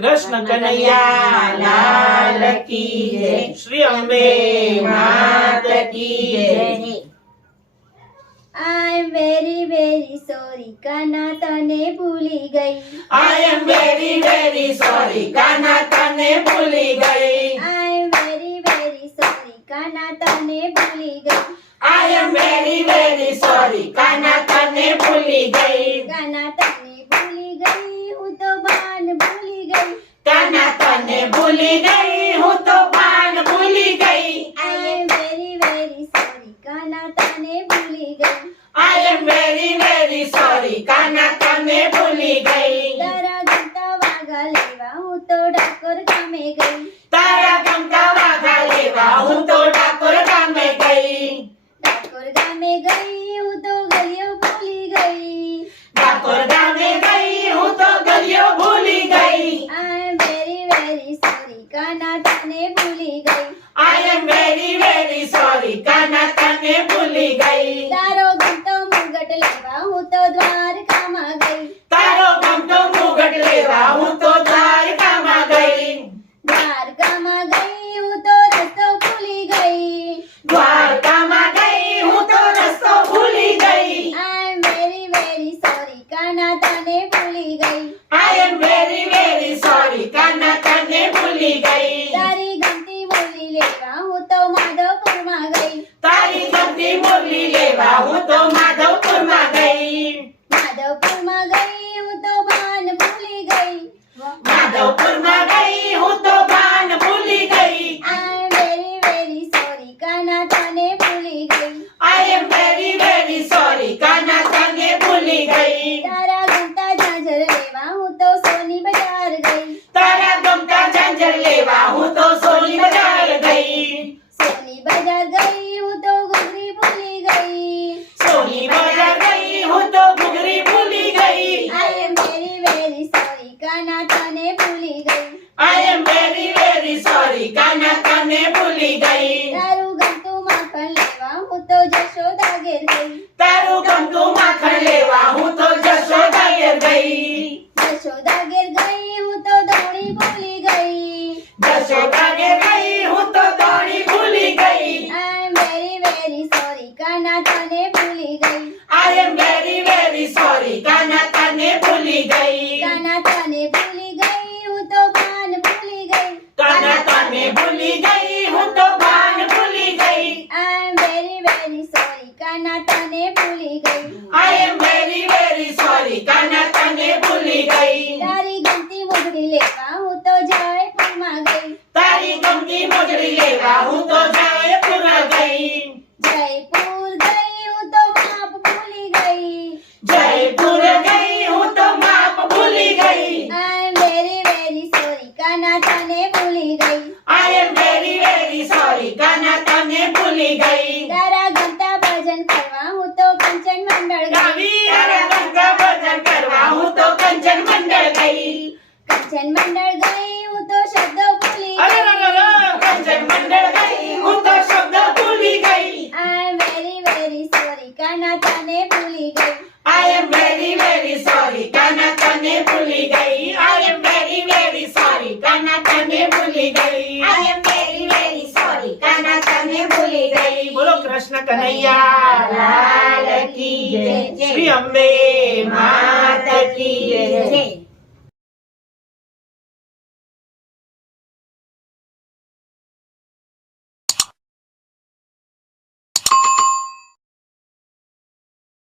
कृष्ण कन्हैया लाल की जय। श्री अम्बे मात की जय। I am very very sorry Kanha तने भूली गई। I am very very sorry Kanha तने भूली गई। I am very very sorry Kanha तने भूली गई। I am very very sorry Kanha तने भूली गई। कान्हा तने भूली गई हूँ तो बान भूली गई। कान्हा तने भूली गई हूँ तो बान भूली गई। I am very very sorry Kanha तने भूली गई। I am very very sorry Kanha तने भूली गई। तारा गमता वागा लेवा हूँ तो डाकोर गामे गई। तारा गमता वागा लेवा हूँ तो डाकोर गामे गई। डाकोर गामे गई हूँ तो गलियों भूली गई। डाकोर गामे गई हूँ तो गलियों भूली गई। I am very very sorry Kanha तने भूली गई। I am very very sorry Kanha तने भूली गई। तारो गमतो मुगट लेवा हूँ तो द्वारका में गई। तारो गमतो मुगट लेवा हूँ तो द्वारका में गई। द्वारका में गई हूँ तो रस्तो भूली गई। द्वारका में गई हूँ तो रस्तो भूली गई। I am very very sorry Kanha तने भूली गई। I am very very sorry Kanha तने भूली गई। तारी गमती मुरली लेवा हूँ तो माधवपुर में गई। तारी गमती मुरली लेवा हूँ तो माधवपुर में गई। माधवपुर में गई हूँ तो बान भूली गई। माधवपुर में गई हूँ तो बान भूली गई। I am very very sorry Kanha तने भूली गई। I am very very sorry Kanha तने भूली गई। तारा गमता झांझर लेवा हूँ तो सोनी बाजार गई। तारा गमता झांझर लेवा हूँ तो सोनी बाजार गई। सोनी बाजार गई हूँ तो घुघरी भूली गई। सोनी बाजार गई हूँ तो घुघरी भूली गई। I am very very sorry Kanha तने भूली गई। I am very very sorry Kanha तने भूली गई। तारू गमतू माखन लेवा हूँ तो जशोदा गिर गई। तारू गमतू माखन लेवा हूँ तो जशोदा गिर गई। जशोदा गिर गई हूँ तो दौड़ी भूली गई। जशोदा गिर गई हूँ तो दौड़ी भूली गई। I am very very sorry Kanha तने भूली गई। I am very very sorry Kanha तने भूली गई। कान्हा तने भूली गई हूँ तो बान भूली गई। कान्हा तने भूली गई हूँ तो बान भूली गई। I am very very sorry Kanha तने भूली गई। I am very very sorry Kanha तने भूली गई। तारी गमती मुगड़ी लेवा हूँ तो जयपुर में गई। तारी गमती मुजरी लेवा हूँ तो जयपुर गई। जयपुर गई हूँ तो माप भूली गई। जयपुर गई हूँ तो माप भूली गई। I am very very sorry Kanha तने भूली गई। I am very very sorry Kanha तने भूली गई। तारा गमता भजन करवा हूँ तो कंचन मंडल गई। गावी तारा गंगा भजन करवा हूँ तो कंचन मंडल गई। कंचन मंडल गई हूँ तो शब्द भूली अरे रे रे रे, कंचन मंडल गई हूँ तो शब्द भूली गई। I am very very sorry Kanha तने भूली गई। I am very very sorry Kanha तने भूली गई। I am very very sorry Kanha तने भूली गई। I am very very sorry Kanha तने भूली गई। बोलो कृष्ण कन्हैया लाल की जय। श्री अम्बे माता की जय।